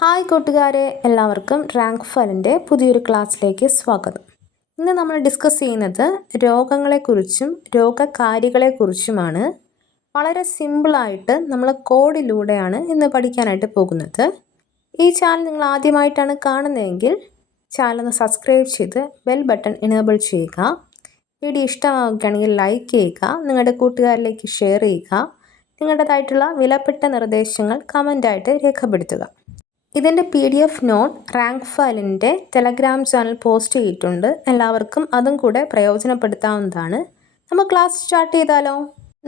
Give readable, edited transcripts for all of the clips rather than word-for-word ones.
Hi കൂട്ടുകാരെ, എല്ലാവർക്കും rank ഫലിൻ്റെ പുതിയൊരു ക്ലാസ്സിലേക്ക് സ്വാഗതം. ഇന്ന് നമ്മൾ ഡിസ്കസ് ചെയ്യുന്നത് രോഗങ്ങളെക്കുറിച്ചും രോഗകാരികളെക്കുറിച്ചുമാണ്. വളരെ സിമ്പിളായിട്ട് നമ്മൾ കോഡിലൂടെയാണ് ഇന്ന് പഠിക്കാനായിട്ട് പോകുന്നത്. ഈ ചാനൽ നിങ്ങൾ ആദ്യമായിട്ടാണ് കാണുന്നതെങ്കിൽ ചാനൽ ഒന്ന് സബ്സ്ക്രൈബ് ചെയ്ത് ബെൽ ബട്ടൺ എനേബിൾ ചെയ്യുക. വീഡിയോ ഇഷ്ടമാവുകയാണെങ്കിൽ ലൈക്ക് ചെയ്യുക, നിങ്ങളുടെ കൂട്ടുകാരിലേക്ക് ഷെയർ ചെയ്യുക. നിങ്ങളുടേതായിട്ടുള്ള വിലപ്പെട്ട നിർദ്ദേശങ്ങൾ കമൻ്റായിട്ട് രേഖപ്പെടുത്തുക. ഇതിൻ്റെ PDF നോട്ട് റാങ്ക് ഫയലിൻ്റെ ടെലഗ്രാം ചാനൽ പോസ്റ്റ് ചെയ്തിട്ടുണ്ട്. എല്ലാവർക്കും അതും കൂടെ പ്രയോജനപ്പെടുത്താവുന്നതാണ്. നമ്മൾ ക്ലാസ് സ്റ്റാർട്ട് ചെയ്താലോ?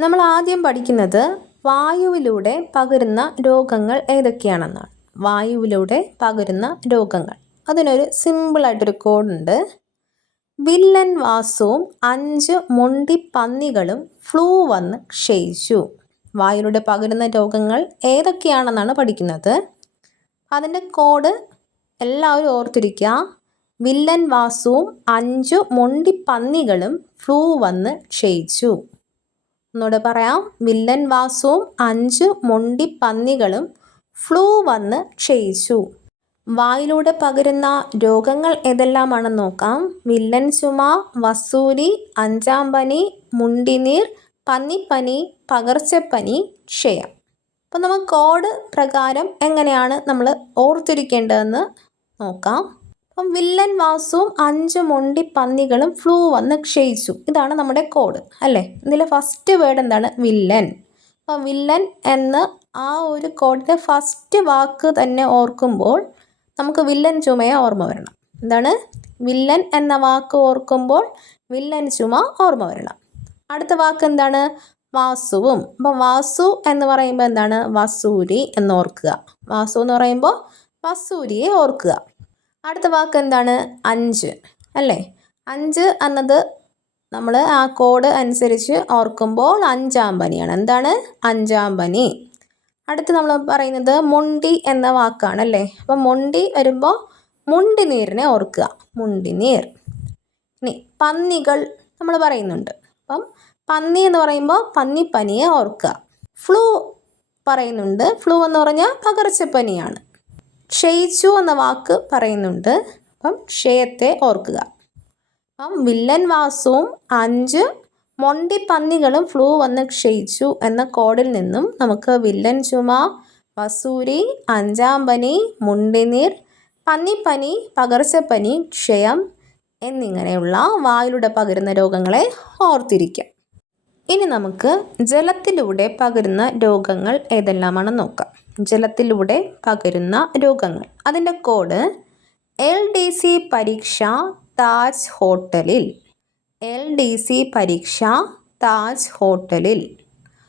നമ്മൾ ആദ്യം പഠിക്കുന്നത് വായുവിലൂടെ പകരുന്ന രോഗങ്ങൾ ഏതൊക്കെയാണെന്നാണ്. വായുവിലൂടെ പകരുന്ന രോഗങ്ങൾ, അതിനൊരു സിമ്പിളായിട്ടൊരു കോഡുണ്ട്. വില്ലൻ വാസുവും 5 മൊണ്ടിപ്പന്നികളും ഫ്ലൂ വന്ന് ക്ഷയിച്ചു. വായുവിലൂടെ പകരുന്ന രോഗങ്ങൾ ഏതൊക്കെയാണെന്നാണ് പഠിക്കുന്നത്. അതിൻ്റെ കോഡ് എല്ലാവരും ഓർത്തിരിക്കുക. വില്ലൻ വാസുവും 5 മൊണ്ടിപ്പന്നികളും ഫ്ലൂ വന്ന് ക്ഷയിച്ചു. ഒന്നുകൂടെ പറയാം. വില്ലൻ വാസുവും 5 മൊണ്ടിപ്പന്നികളും ഫ്ലൂ വന്ന് ക്ഷയിച്ചു. വായിലൂടെ പകരുന്ന രോഗങ്ങൾ ഏതെല്ലാമാണെന്ന് നോക്കാം. വില്ലൻ ചുമ, വസൂരി, 5-ാം പനി, മുണ്ടിനീർ, പന്നിപ്പനി, പകർച്ചപ്പനി, ക്ഷയം. അപ്പോൾ നമ്മൾ കോഡ് പ്രകാരം എങ്ങനെയാണ് നമ്മൾ ഓർത്തിരിക്കേണ്ടതെന്ന് നോക്കാം. അപ്പം വില്ലൻ വാസുവും 5 മൊണ്ടിപ്പന്നികളും ഫ്ലൂ വന്ന് ക്ഷയിച്ചു. ഇതാണ് നമ്മുടെ കോഡ് അല്ലേ. ഇതിലെ ഫസ്റ്റ് വേർഡ് എന്താണ്? വില്ലൻ. അപ്പം വില്ലൻ എന്ന് ആ ഒരു കോഡിൻ്റെ ഫസ്റ്റ് വാക്ക് തന്നെ ഓർക്കുമ്പോൾ നമുക്ക് വില്ലൻ ചുമയെ ഓർമ്മ വരണം. എന്താണ്? വില്ലൻ എന്ന വാക്ക് ഓർക്കുമ്പോൾ വില്ലൻ ചുമ ഓർമ്മ വരണം. അടുത്ത വാക്ക് എന്താണ്? വാസുവും. അപ്പം വാസു എന്ന് പറയുമ്പോൾ എന്താണ്? വസൂരി എന്ന് ഓർക്കുക. വാസു എന്ന് പറയുമ്പോൾ വസൂരിയെ ഓർക്കുക. അടുത്ത വാക്ക് എന്താണ്? 5 അല്ലേ. 5 എന്നത് നമ്മൾ ആ കോഡ് അനുസരിച്ച് ഓർക്കുമ്പോൾ 5-ാം പനിയാണ്. എന്താണ്? 5-ാം പനി. അടുത്ത് നമ്മൾ പറയുന്നത് മൊണ്ടി എന്ന വാക്കാണ് അല്ലേ. അപ്പം മൊണ്ടി വരുമ്പോൾ മുണ്ടിനീരിനെ ഓർക്കുക. മുണ്ടിനീർ. ഇനി പന്നികൾ നമ്മൾ പറയുന്നുണ്ട്. അപ്പം പന്നി എന്ന് പറയുമ്പോൾ പന്നിപ്പനിയെ ഓർക്കുക. ഫ്ലൂ പറയുന്നുണ്ട്. ഫ്ലൂ എന്ന് പറഞ്ഞാൽ പകർച്ചപ്പനിയാണ്. ക്ഷയിച്ചു എന്ന വാക്ക് പറയുന്നുണ്ട്. അപ്പം ക്ഷയത്തെ ഓർക്കുക. അപ്പം വില്ലൻ വാസുവും 5 മൊണ്ടിപ്പന്നികളും ഫ്ലൂ വന്ന് ക്ഷയിച്ചു എന്ന കോഡിൽ നിന്നും നമുക്ക് വില്ലൻ ചുമ, വസൂരി, 5-ാം പനി, മുണ്ടിനീർ, പന്നിപ്പനി, പകർച്ചപ്പനി, ക്ഷയം എന്നിങ്ങനെയുള്ള വായിലൂടെ പകരുന്ന രോഗങ്ങളെ ഓർത്തിരിക്കാം. ഇനി നമുക്ക് ജലത്തിലൂടെ പകരുന്ന രോഗങ്ങൾ ഏതെല്ലാമാണെന്ന് നോക്കാം. ജലത്തിലൂടെ പകരുന്ന രോഗങ്ങൾ, അതിൻ്റെ കോഡ് LDC പരീക്ഷ താജ് ഹോട്ടലിൽ. LDC പരീക്ഷ താജ് ഹോട്ടലിൽ.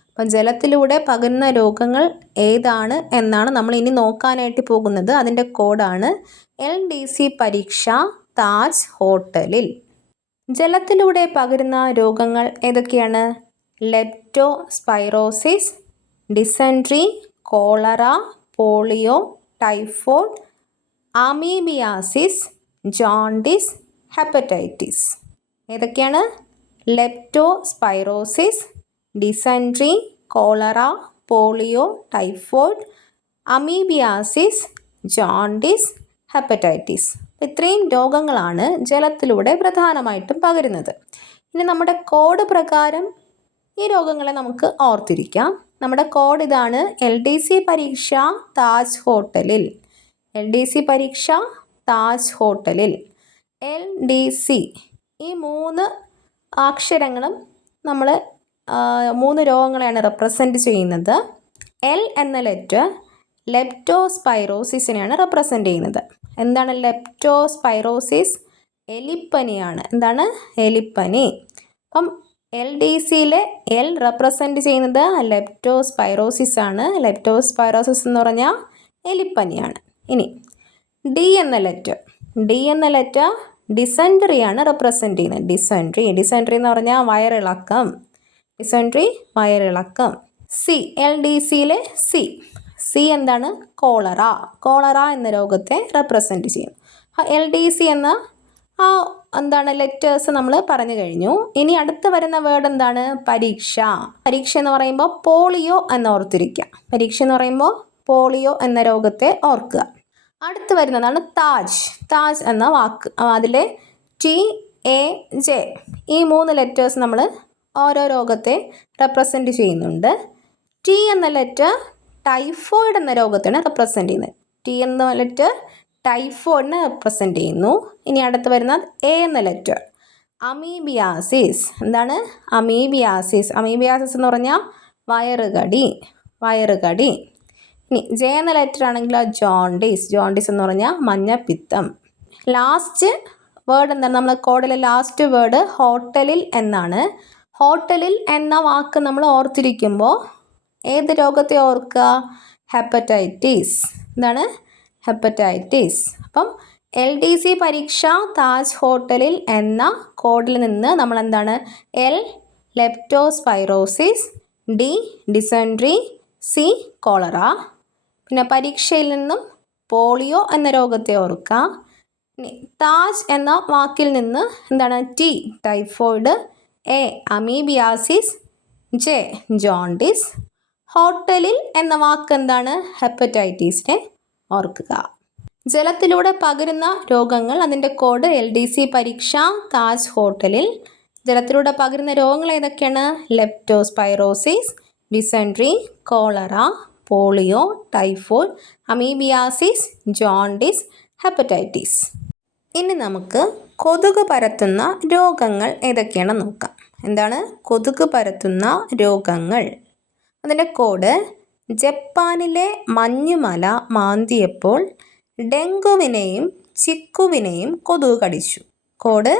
അപ്പം ജലത്തിലൂടെ പകരുന്ന രോഗങ്ങൾ ഏതാണ് എന്നാണ് നമ്മൾ ഇനി നോക്കാനായിട്ട് പോകുന്നത്. അതിൻ്റെ കോഡാണ് LDC പരീക്ഷ താജ് ഹോട്ടലിൽ. ജലത്തിലൂടെ പകരുന്ന രോഗങ്ങൾ ഏതൊക്കെയാണ്? Leptospirosis, dysentery, cholera, polio, typhoid, amoebiasis, jaundice, hepatitis. ഏതൊക്കെയാണ്? Leptospirosis, dysentery, cholera, polio, typhoid, amoebiasis, jaundice, hepatitis. ഇത്രയും രോഗങ്ങളാണ് ജലത്തിലൂടെ പ്രധാനമായിട്ടും പകരുന്നത്. ഇനി നമ്മുടെ കോഡ് പ്രകാരം ഈ രോഗങ്ങളെ നമുക്ക് ഓർത്തിരിക്കാം. നമ്മുടെ കോഡ് ഇതാണ്. LDC പരീക്ഷ താജ് ഹോട്ടലിൽ. LDC പരീക്ഷ താജ് ഹോട്ടലിൽ. LDC ഈ 3 അക്ഷരങ്ങളും നമ്മൾ 3 രോഗങ്ങളെയാണ് റെപ്രസെൻറ്റ് ചെയ്യുന്നത്. L എന്ന ലെറ്റർ ലെപ്റ്റോസ്പൈറോസിസിനെയാണ് റെപ്രസെൻറ്റ് ചെയ്യുന്നത്. എന്താണ് ലെപ്റ്റോസ്പൈറോസിസ്? എലിപ്പനിയാണ്. എന്താണ്? എലിപ്പനി. അപ്പം LDCയിലെ L റെപ്രസെൻറ്റ് ചെയ്യുന്നത് ലെപ്റ്റോസ്പൈറോസിസ് ആണ്. ലെപ്റ്റോസ്പൈറോസിസ് എന്ന് പറഞ്ഞാൽ എലിപ്പനിയാണ്. ഇനി D എന്ന ലെറ്റർ ഡിസെൻട്രിയാണ് റെപ്രസെൻറ്റ് ചെയ്യുന്നത്. ഡിസെൻട്രി എന്ന് പറഞ്ഞാൽ വയറിളക്കം. വയറിളക്കം. LDCയിലെ C എന്താണ്? കോളറ എന്ന രോഗത്തെ റെപ്രസെൻറ്റ് ചെയ്യും. LDC എന്ന എന്താണ് ലെറ്റേഴ്സ് നമ്മൾ പറഞ്ഞു കഴിഞ്ഞു. ഇനി അടുത്ത് വരുന്ന വേർഡ് എന്താണ്? പരീക്ഷ എന്ന് പറയുമ്പോൾ പോളിയോ എന്ന് ഓർത്തിരിക്കുക. പരീക്ഷ എന്ന് പറയുമ്പോൾ പോളിയോ എന്ന രോഗത്തെ ഓർക്കുക. അടുത്ത് വരുന്നതാണ് താജ്. താജ് എന്ന വാക്ക്. അതിലെ TAJ ഈ 3 ലെറ്റേഴ്സ് നമ്മൾ ഓരോ രോഗത്തെ റെപ്രസെൻറ്റ് ചെയ്യുന്നുണ്ട്. T എന്ന ലെറ്റർ ടൈഫോയിഡ് എന്ന രോഗത്തിനെ റെപ്രസെൻറ്റ് ചെയ്യുന്നത്. T എന്ന ലെറ്റർ ടൈഫോയിഡിനെ റെപ്രസെൻറ്റ് ചെയ്യുന്നു. ഇനി അടുത്ത് വരുന്നത് A എന്ന ലെറ്റർ അമീബിയാസിസ്. എന്താണ്? അമീബിയാസിസ്. അമീബിയാസിസ് എന്ന് പറഞ്ഞാൽ വയറുകടി. ഇനി J എന്ന ലെറ്റർ ആണെങ്കിൽ ജോണ്ടിസ്. ജോണ്ടിസ് എന്ന് പറഞ്ഞാൽ മഞ്ഞപ്പിത്തം. ലാസ്റ്റ് വേർഡ് എന്താണ്? നമ്മൾ കോഡിലെ ലാസ്റ്റ് വേർഡ് ഹോട്ടലിൽ എന്നാണ്. ഹോട്ടലിൽ എന്ന വാക്ക് നമ്മൾ ഓർത്തിരിക്കുമ്പോൾ ഏത് രോഗത്തെ ഓർക്കുക? ഹെപ്പറ്റൈറ്റിസ്. എന്താണ്? ഹെപ്പറ്റൈറ്റിസ്. അപ്പം LDC പരീക്ഷ താജ് ഹോട്ടലിൽ എന്ന കോഡിൽ നിന്ന് നമ്മൾ എന്താണ്? L leptospirosis, D dysentery, C cholera. പിന്നെ പരീക്ഷയിൽ നിന്നും പോളിയോ എന്ന രോഗത്തെ ഓർക്കുക. ഇനി താജ് എന്ന വാക്കിൽ നിന്ന് എന്താണ്? T typhoid, A amoebiasis, J jaundice. ഹോട്ടലിൽ എന്ന വാക്ക് എന്താണ്? ഹെപ്പറ്റൈറ്റിസിനെ ഓർക്കുക. ജലത്തിലൂടെ പകരുന്ന രോഗങ്ങൾ, അതിൻ്റെ കോഡ് LDC പരീക്ഷ താജ് ഹോട്ടലിൽ. ജലത്തിലൂടെ പകരുന്ന രോഗങ്ങൾ ഏതൊക്കെയാണ്? Leptospirosis, dysentery, cholera, polio, typhoid, amoebiasis, jaundice, hepatitis. ഇനി നമുക്ക് കൊതുക് പരത്തുന്ന രോഗങ്ങൾ ഏതൊക്കെയാണെന്ന് നോക്കാം. എന്താണ് കൊതുക് പരത്തുന്ന രോഗങ്ങൾ? അതിൻ്റെ കോഡ് ജപ്പാനിലെ മഞ്ഞുമല മാന്തിയപ്പോൾ ഡെങ്കുവിനെയും ചിക്കുവിനെയും കൊതുക് കടിച്ചു. കോഡ്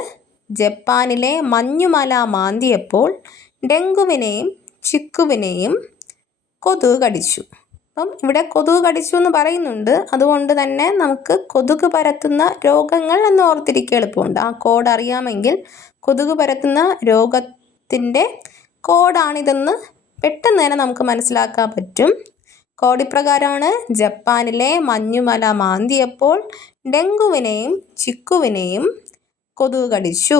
ജപ്പാനിലെ മഞ്ഞുമല മാന്തിയപ്പോൾ ഡെങ്കുവിനെയും ചിക്കുവിനെയും കൊതുക് കടിച്ചു. അപ്പം ഇവിടെ കൊതുക് കടിച്ചു എന്ന് പറയുന്നുണ്ട്. അതുകൊണ്ട് തന്നെ നമുക്ക് കൊതുക് പരത്തുന്ന രോഗങ്ങൾ എന്ന് ഓർത്തിരിക്കുക എളുപ്പമുണ്ട്. ആ കോഡ് അറിയാമെങ്കിൽ കൊതുക് പരത്തുന്ന രോഗത്തിൻ്റെ കോഡാണിതെന്ന് പെട്ടെന്ന് തന്നെ നമുക്ക് മനസ്സിലാക്കാൻ പറ്റും. കോഡ് ഇപ്രകാരമാണ്: ജപ്പാനിലെ മഞ്ഞുമല മാന്തിയപ്പോൾ ഡെങ്കുവിനെയും ചിക്കുവിനെയും കൊതുക് കടിച്ചു.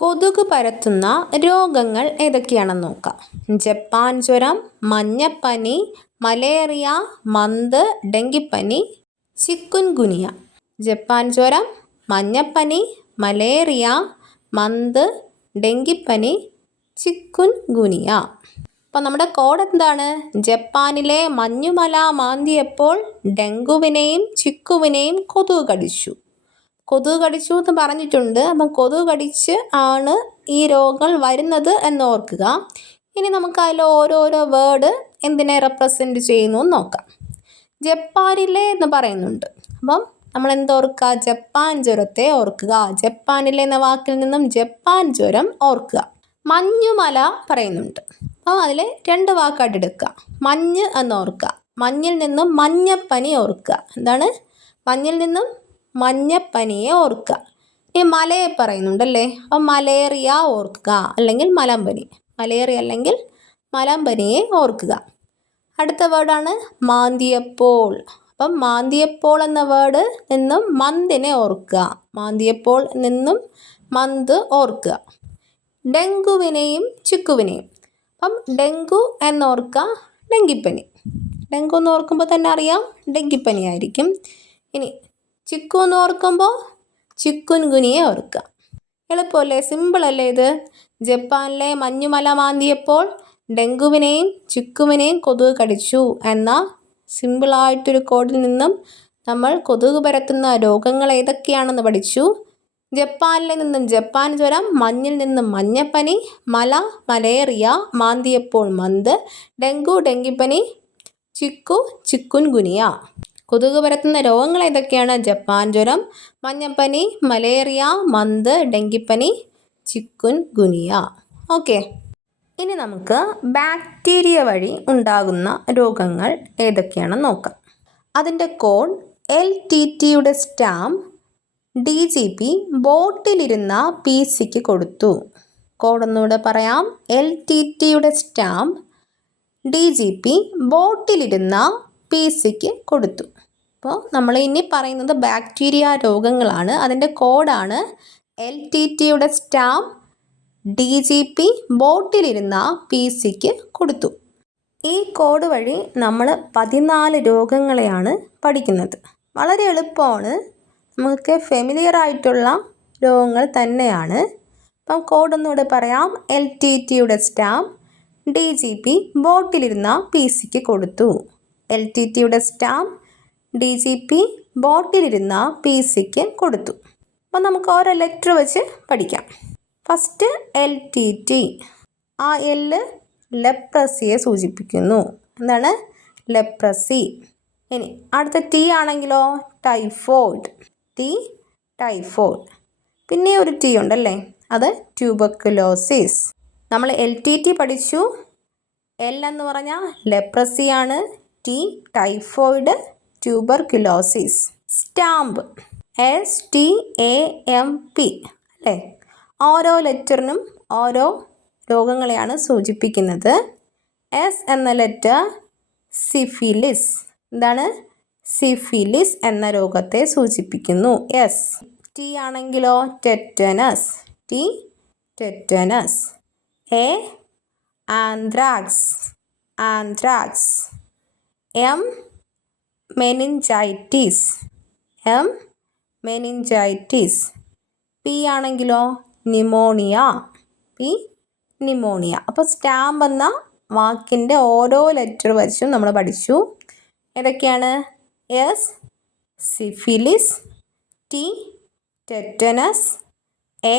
കൊതുക് പരത്തുന്ന രോഗങ്ങൾ ഏതൊക്കെയാണെന്ന് നോക്കാം. ജപ്പാൻ ജ്വരം, മഞ്ഞപ്പനി, മലേറിയ, മന്ത്, ഡെങ്കിപ്പനി, ചിക്കുൻഗുനിയ. ജപ്പാൻ ജ്വരം, മഞ്ഞപ്പനി, മലേറിയ, മന്ത്, ഡെങ്കിപ്പനി, ചിക്കുൻഗുനിയ. അപ്പോൾ നമ്മുടെ കോഡ് എന്താണ്? ജപ്പാനിലെ മഞ്ഞുമല മാന്തിയപ്പോൾ ഡെങ്കുവിനെയും ചിക്കുവിനെയും കൊതുക് കടിച്ചു. കൊതുക് കടിച്ചു എന്ന് പറഞ്ഞിട്ടുണ്ട്. അപ്പം കൊതുക് കടിച്ച് ആണ് ഈ രോഗങ്ങൾ വരുന്നത് എന്ന് ഓർക്കുക. ഇനി നമുക്ക് അതിൽ ഓരോരോ വേർഡ് എന്തിനെ റെപ്രസെൻറ്റ് ചെയ്യുന്നു എന്ന് നോക്കാം. ജപ്പാനിലെ എന്ന് പറയുന്നുണ്ട്. അപ്പം നമ്മൾ എന്തോർക്കുക? ജപ്പാൻ ജ്വരത്തെ ഓർക്കുക. ജപ്പാനിലെ എന്ന വാക്കിൽ നിന്നും ജപ്പാൻ ജ്വരം ഓർക്കുക. മഞ്ഞുമല പറയുന്നുണ്ട്. അപ്പോൾ അതിൽ 2 വാക്കായിട്ട് എടുക്കുക. മഞ്ഞ് എന്ന് ഓർക്കുക. മഞ്ഞിൽ നിന്നും മഞ്ഞപ്പനി ഓർക്കുക. എന്താണ്? മഞ്ഞിൽ നിന്നും മഞ്ഞപ്പനിയെ ഓർക്കുക. ഈ മലയെ പറയുന്നുണ്ടല്ലേ. അപ്പം മലേറിയ ഓർക്കുക, അല്ലെങ്കിൽ മലമ്പനി. മലേറിയ അല്ലെങ്കിൽ മലമ്പനിയെ ഓർക്കുക. അടുത്ത വേർഡാണ് മാന്തിയപ്പോൾ. അപ്പം മാന്തിയപ്പോൾ എന്ന വേർഡ് നിന്നും മന്തിനെ ഓർക്കുക. മാന്തിയപ്പോൾ നിന്നും മന്ത് ഓർക്കുക. ഡെങ്കുവിനെയും ചിക്കുവിനെയും. അപ്പം ഡെങ്കു എന്നോർക്കുക, ഡെങ്കിപ്പനി. ഡെങ്കു എന്ന് ഓർക്കുമ്പോൾ തന്നെ അറിയാം ഡെങ്കിപ്പനി ആയിരിക്കും. ഇനി ചിക്കു എന്ന് ഓർക്കുമ്പോൾ ചിക്കുൻഗുനിയെ ഓർക്കുക. എളുപ്പമല്ലേ? സിമ്പിളല്ലേ ഇത്? ജപ്പാനിലെ മഞ്ഞുമല മാന്തിയപ്പോൾ ഡെങ്കുവിനെയും ചിക്കുവിനെയും കൊതുക് കടിച്ചു എന്ന സിമ്പിളായിട്ടൊരു കോഡിൽ നിന്നും നമ്മൾ കൊതുക് പരത്തുന്ന രോഗങ്ങൾ ഏതൊക്കെയാണെന്ന് പഠിച്ചു. ജപ്പാനിൽ നിന്നും ജപ്പാൻ ജ്വരം, മഞ്ഞിൽ നിന്നും മഞ്ഞപ്പനി, മല മലേറിയ, മാന്തിയപ്പോൾ മന്ത്, ഡെങ്കു ഡെങ്കിപ്പനി, ചിക്കു ചിക്കുൻഗുനിയ. കൊതുക് പരത്തുന്ന രോഗങ്ങൾ ഏതൊക്കെയാണ്? ജപ്പാൻ ജ്വരം, മഞ്ഞപ്പനി, മലേറിയ, മന്ത്, ഡെങ്കിപ്പനി, ചിക്കുൻഗുനിയ. ഓക്കെ. ഇനി നമുക്ക് ബാക്ടീരിയ വഴി ഉണ്ടാകുന്ന രോഗങ്ങൾ ഏതൊക്കെയാണെന്ന് നോക്കാം. അതിൻ്റെ കോഡ് LTTയുടെ സ്റ്റാമ്പ് DGP ബോട്ടിലിരുന്ന PC കൊടുത്തു. കോഡൊന്നുകൂടെ പറയാം. LTTയുടെ സ്റ്റാമ്പ് DGP ബോട്ടിലിരുന്ന PC കൊടുത്തു. അപ്പോൾ നമ്മൾ ഇനി പറയുന്നത് ബാക്ടീരിയ രോഗങ്ങളാണ്. അതിൻ്റെ കോഡാണ് LTTയുടെ സ്റ്റാമ്പ് DGP ബോട്ടിലിരുന്ന PC കൊടുത്തു. ഈ കോഡ് വഴി നമ്മൾ 14 രോഗങ്ങളെയാണ് പഠിക്കുന്നത്. വളരെ എളുപ്പമാണ്, നമുക്ക് ഫെമിലിയർ ആയിട്ടുള്ള രോഗങ്ങൾ തന്നെയാണ്. അപ്പം കോഡൊന്നുകൂടെ പറയാം. LTTയുടെ സ്റ്റാമ്പ് DGP ബോട്ടിലിരുന്ന PC കൊടുത്തു. LTTയുടെ സ്റ്റാമ്പ് DGP ബോട്ടിലിരുന്ന PC കൊടുത്തു. അപ്പോൾ നമുക്ക് ഓരോ ലെറ്റർ വെച്ച് പഠിക്കാം. First LTT. ആ L ലെപ്രസിയെ സൂചിപ്പിക്കുന്നു. എന്താണ്? ലെപ്രസി. ഇനി അടുത്ത T ആണെങ്കിലോ ടൈഫോയിഡ്. ടൈഫോയിഡ്. പിന്നെ ഒരു T ഉണ്ടല്ലേ, അത് ട്യൂബർക്കുലോസിസ്. നമ്മൾ LTT പഠിച്ചു. L എന്ന് പറഞ്ഞാൽ ലെപ്രസിയാണ്. T typhoid, tuberculosis. Stamp STAMP അല്ലേ. ഓരോ ലെറ്ററിനും ഓരോ രോഗങ്ങളെയാണ് സൂചിപ്പിക്കുന്നത്. S എന്ന ലെറ്റർ സിഫിലിസ്. എന്താണ്? സിഫിലിസ് എന്ന രോഗത്തെ സൂചിപ്പിക്കുന്നു. S. T ആണെങ്കിലോ tetanus. Tetanus. A anthrax. M meningitis. Meningitis. P ആണെങ്കിലോ ന്യൂമോണിയ. ന്യൂമോണിയ. അപ്പോൾ സ്റ്റാമ്പ് എന്ന വാക്കിൻ്റെ ഓരോ ലെറ്റർ വെച്ചും നമ്മൾ പഠിച്ചു. ഏതൊക്കെയാണ്? S syphilis, T tetanus, A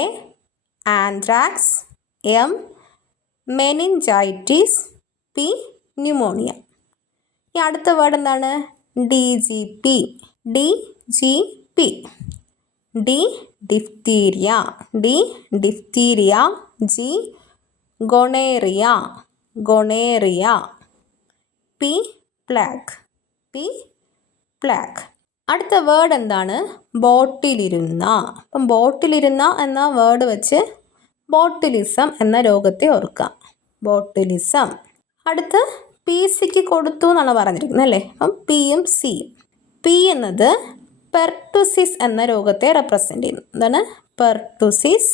anthrax, M meningitis, P pneumonia. ഈ അടുത്ത വേർഡ് എന്താണ്? DGP. D diphtheria. G gonorrhoea. P plague. അടുത്ത വേർഡ് എന്താണ്? ബോട്ടിലിരുന്ന. അപ്പം ബോട്ടിലിരുന്ന എന്ന വേർഡ് വെച്ച് ബോട്ടിലിസം എന്ന രോഗത്തെ ഓർക്കാം. ബോട്ടിലിസം. അടുത്ത് PC കൊടുത്തു എന്നാണ് പറഞ്ഞിരിക്കുന്നത് അല്ലേ. അപ്പം Pയും Cയും. P എന്നത് പെർട്ടുസിസ് എന്ന രോഗത്തെ റെപ്രസെൻ്റ് ചെയ്യുന്നു. എന്താണ്? പെർട്ടുസിസ്.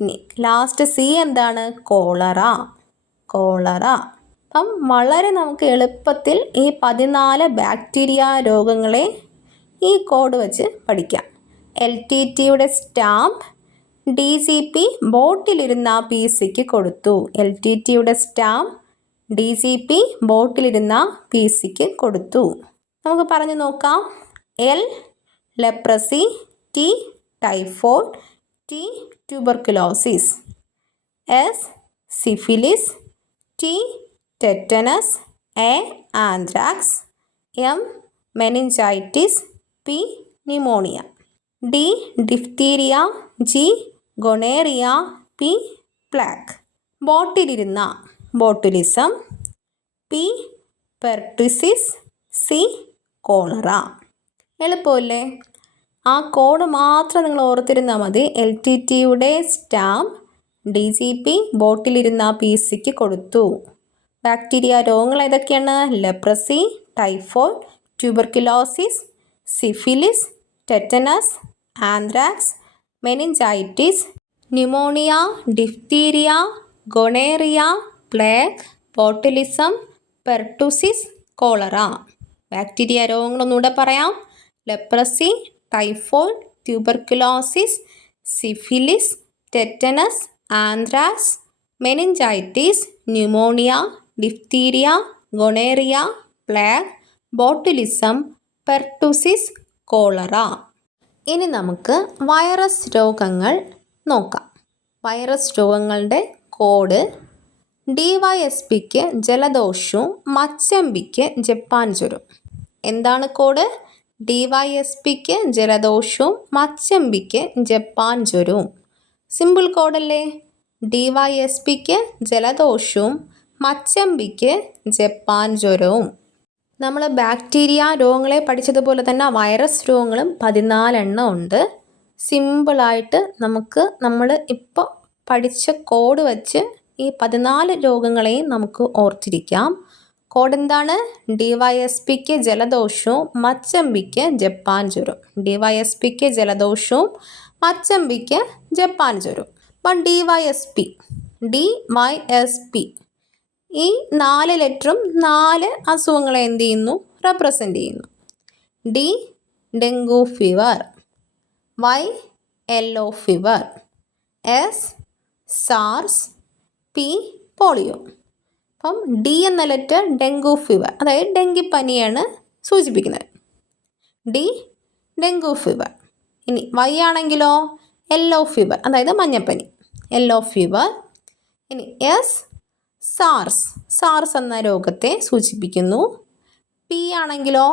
ഇനി ലാസ്റ്റ് C എന്താണ്? കോളറ. അപ്പം വളരെ നമുക്ക് എളുപ്പത്തിൽ ഈ 14 ബാക്ടീരിയ രോഗങ്ങളെ ഈ കോഡ് വെച്ച് പഠിക്കാം. LTTയുടെ സ്റ്റാമ്പ് DGP ബോട്ടിലിരുന്ന PC കൊടുത്തു. LTTയുടെ സ്റ്റാമ്പ് DGP ബോട്ടിലിരുന്ന PC കൊടുത്തു. നമുക്ക് പറഞ്ഞു നോക്കാം. L leprosy, T typhoid, T tuberculosis, S syphilis, T tetanus, A anthrax, M meningitis, P pneumonia, D diphtheria, G gonorrhoea, P plague. ബോട്ടിലിരുന്ന botulism, P pertussis, C cholera. എളുപ്പമല്ലേ? ആ കോഡ് മാത്രം നിങ്ങൾ ഓർത്തിരുന്നാൽ മതി. LTTയുടെ സ്റ്റാമ്പ് DGP ബോട്ടിലിരുന്ന PC കൊടുത്തു. ബാക്ടീരിയ രോഗങ്ങൾ ഏതൊക്കെയാണ്? Leprosy, typhoid, tuberculosis, syphilis, tetanus, anthrax, meningitis, pneumonia, diphtheria, gonorrhoea, plague, botulism, pertussis, cholera. Bacteria രോഗങ്ങളൊന്നുകൂടെ പറയാം. Leprosy, typhoid, tuberculosis, syphilis, tetanus, anthrax, meningitis, pneumonia, diphtheria, gonorrhoea, plague, botulism, pertussis, cholera. ഇനി നമുക്ക് virus രോഗങ്ങൾ നോക്കാം. Virus രോഗങ്ങളുടെ code DYSPക്ക് ജലദോഷവും മച്ചമ്പിക്ക് Japan ജ്വരം. എന്താണ് കോഡ്? DYSPക്ക് ജലദോഷവും മച്ചമ്പിക്ക് ജപ്പാൻ ജ്വരവും. സിമ്പിൾ കോഡല്ലേ? DYSPക്ക് ജലദോഷവും മച്ചമ്പിക്ക് ജപ്പാൻ ജ്വരവും. നമ്മൾ ബാക്ടീരിയ രോഗങ്ങളെ പഠിച്ചതുപോലെ തന്നെ വൈറസ് രോഗങ്ങളും 14 ഉണ്ട്. സിമ്പിളായിട്ട് നമുക്ക് നമ്മൾ ഇപ്പോൾ പഠിച്ച കോഡ് വച്ച് ഈ 14 രോഗങ്ങളെയും നമുക്ക് ഓർത്തിരിക്കാം. കോഡ് എന്താണ്? DYSPക്ക് ജലദോഷവും മച്ചമ്പിക്ക് ജപ്പാൻ ജ്വരം. DYSPക്ക് ജലദോഷവും മച്ചമ്പിക്ക് ജപ്പാൻ ജ്വരം. അപ്പം DYSP ഈ 4 ലെറ്ററും 4 അസുഖങ്ങളെ എന്ത് ചെയ്യുന്നു? റെപ്രസെൻ്റ് ചെയ്യുന്നു. D dengue fever. Y yellow fever. S SARS. P polio. അപ്പം D എന്ന ലെറ്റർ ഡെങ്കു ഫീവർ, അതായത് ഡെങ്കിപ്പനിയാണ് സൂചിപ്പിക്കുന്നത്. D dengue fever. ഇനി Y ആണെങ്കിലോ യെല്ലോ ഫീവർ, അതായത് മഞ്ഞപ്പനി, യെല്ലോ ഫീവർ. ഇനി S സാർസ്, സാർസ് എന്ന രോഗത്തെ സൂചിപ്പിക്കുന്നു. P ആണെങ്കിലോ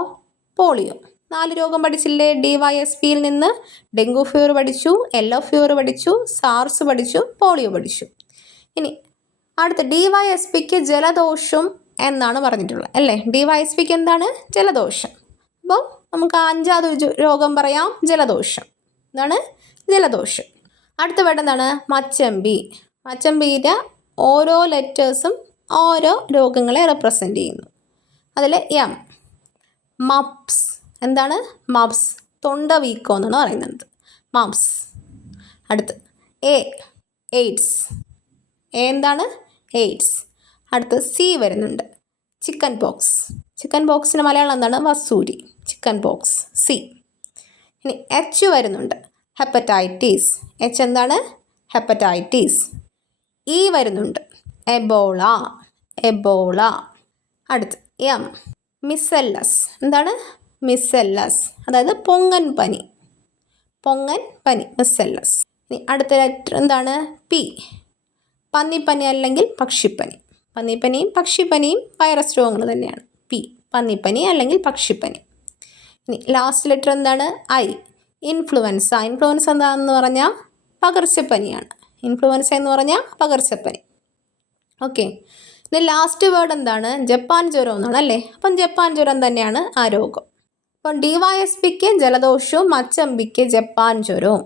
പോളിയോ. 4 രോഗം പഠിച്ചില്ലേ DYSPയിൽ നിന്ന്? ഡെങ്കു ഫീവർ പഠിച്ചു, യെല്ലോ ഫീവർ പഠിച്ചു, സാർസ് പഠിച്ചു, പോളിയോ പഠിച്ചു. ഇനി അടുത്ത DYSPക്ക് ജലദോഷം എന്നാണ് പറഞ്ഞിട്ടുള്ളത് അല്ലേ? DYSPക്ക് എന്താണ്? ജലദോഷം. അപ്പം നമുക്ക് 5ാമത് രോഗം പറയാം, ജലദോഷം. എന്താണ്? ജലദോഷം. അടുത്ത വേർഡ് എന്താണ്? മച്ചമ്പി. മച്ചമ്പിയുടെ ഓരോ ലെറ്റേഴ്സും ഓരോ രോഗങ്ങളെ റെപ്രസെൻ്റ് ചെയ്യുന്നു. അതിൽ M മപ്സ്. എന്താണ്? മപ്സ്, തൊണ്ട വീക്കോ എന്നാണ് പറയുന്നത്, മപ്സ്. അടുത്ത് A എയ്ഡ്സ്. എന്താണ്? എയ്ഡ്സ്. അടുത്ത് C വരുന്നുണ്ട്, ചിക്കൻ പോക്സ്. ചിക്കൻ പോക്സിന് മലയാളം എന്താണ്? വസൂരി, ചിക്കൻ പോക്സ്, C. ഇനി H വരുന്നുണ്ട്, ഹെപ്പറ്റൈറ്റിസ്. H എന്താണ്? ഹെപ്പറ്റൈറ്റിസ്. E വരുന്നുണ്ട്, എബോള, എബോള. അടുത്ത് M മിസെല്ലസ്. എന്താണ്? മിസെല്ലസ്, അതായത് പൊങ്ങൻ പനി, പൊങ്ങൻ പനി, മിസെല്ലസ്. ഇനി അടുത്ത ലെറ്റർ എന്താണ്? P പന്നിപ്പനി അല്ലെങ്കിൽ പക്ഷിപ്പനി. പന്നിപ്പനിയും പക്ഷിപ്പനിയും വൈറസ് രോഗങ്ങൾ തന്നെയാണ്. P പന്നിപ്പനി അല്ലെങ്കിൽ പക്ഷിപ്പനി. ഇനി ലാസ്റ്റ് ലെറ്റർ എന്താണ്? I influenza. ഇൻഫ്ലുവൻസ എന്താണെന്ന് പറഞ്ഞാൽ പകർച്ചപ്പനിയാണ്. ഇൻഫ്ലുവൻസ എന്ന് പറഞ്ഞാൽ പകർച്ചപ്പനി. ഓക്കെ. ഇനി ലാസ്റ്റ് വേർഡ് എന്താണ്? ജപ്പാൻ ജ്വരം എന്നാണ് അല്ലേ? അപ്പം ജപ്പാൻ ജ്വരം തന്നെയാണ് ആ രോഗം. അപ്പം DYSPക്ക് ജലദോഷവും മച്ചമ്പിക്ക് ജപ്പാൻ ജ്വരവും.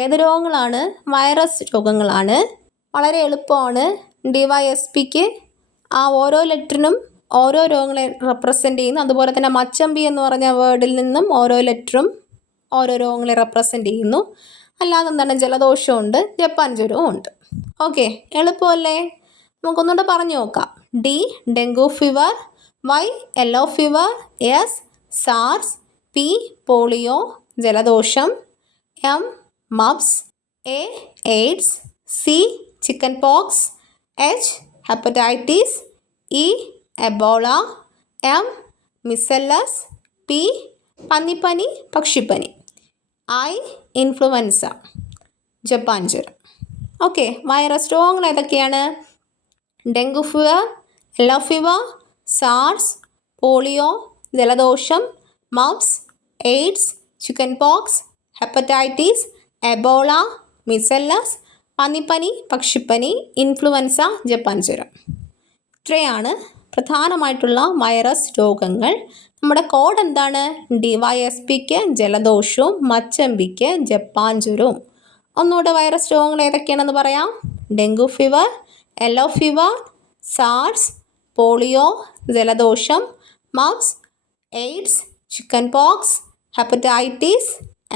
ഏത് രോഗങ്ങളാണ്? വൈറസ് രോഗങ്ങളാണ്. വളരെ എളുപ്പമാണ്. DYSPക്ക് ആ ഓരോ ലെറ്ററിനും ഓരോ രോഗങ്ങളെ റെപ്രസെൻ്റ് ചെയ്യുന്നു. അതുപോലെ തന്നെ മച്ചമ്പി എന്ന് പറഞ്ഞ വേർഡിൽ നിന്നും ഓരോ ലെറ്ററും ഓരോ രോഗങ്ങളെ റെപ്രസെൻ്റ് ചെയ്യുന്നു. അല്ലാതെ എന്താണ്? ജലദോഷമുണ്ട്, ജപ്പാൻ ജ്വരവും ഉണ്ട്. ഓക്കെ, എളുപ്പമല്ലേ? നമുക്കൊന്നുകൂടെ പറഞ്ഞു നോക്കാം. D dengue fever. Y yellow fever. S SARS. P polio, ജലദോഷം. M mumps. A AIDS. C chicken pox. H hepatitis. E Ebola. M measles. P പന്നിപ്പനി, പക്ഷിപ്പനി. I ഇൻഫ്ലുവൻസ, ജപ്പാൻ ജ്വരം. ഓക്കെ, വൈറസ് രോഗങ്ങൾ ഏതൊക്കെയാണ്? Dengue fever, yellow fever, SARS, polio, ജലദോഷം, mumps, AIDS, chicken pox, hepatitis, Ebola, measles, പന്നിപ്പനി, പക്ഷിപ്പനി, influenza, Japan ജ്വരം. ഇത്രയാണ് പ്രധാനമായിട്ടുള്ള വൈറസ് രോഗങ്ങൾ. നമ്മുടെ കോഡ് എന്താണ്? DYSPക്ക് ജലദോഷവും മച്ചമ്പിക്ക് ജപ്പാൻ ജ്വരവും. ഒന്നുകൂടെ വൈറസ് രോഗങ്ങൾ ഏതൊക്കെയാണെന്ന് പറയാം. Dengue fever, yellow fever, SARS, polio, ജലദോഷം, mumps, AIDS, chicken pox, hepatitis,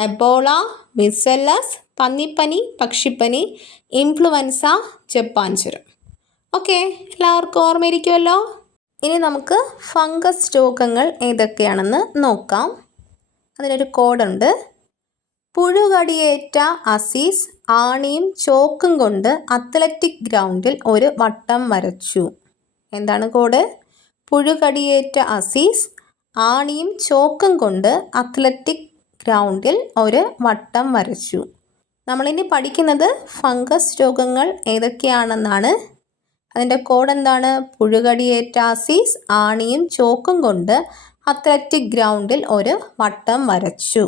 Ebola, measles, പന്നിപ്പനി, പക്ഷിപ്പനി, ഇൻഫ്ലുവൻസ, ജപ്പാൻ ജ്വരം. ഓക്കെ, എല്ലാവർക്കും ഓർമ്മയിരിക്കുമല്ലോ. ഇനി നമുക്ക് ഫംഗസ് രോഗങ്ങൾ ഏതൊക്കെയാണെന്ന് നോക്കാം. അതിനൊരു കോഡുണ്ട്. പുഴുകടിയേറ്റ അസീസ് ആണിയും ചോക്കും കൊണ്ട് അത്ലറ്റിക് ഗ്രൗണ്ടിൽ ഒരു വട്ടം വരച്ചു. എന്താണ് കോഡ്? പുഴുകടിയേറ്റ അസീസ് ആണിയും ചോക്കും കൊണ്ട് അത്ലറ്റിക് ഗ്രൗണ്ടിൽ ഒരു വട്ടം വരച്ചു. നമ്മളിനി പഠിക്കുന്നത് ഫംഗസ് രോഗങ്ങൾ ഏതൊക്കെയാണെന്നാണ്. അതിൻ്റെ കോഡ് എന്താണ്? പുഴുകടിയേറ്റ അസീസ് ആണിയും ചോക്കും കൊണ്ട് അത്ലറ്റിക് ഗ്രൗണ്ടിൽ ഒരു വട്ടം വരച്ചു.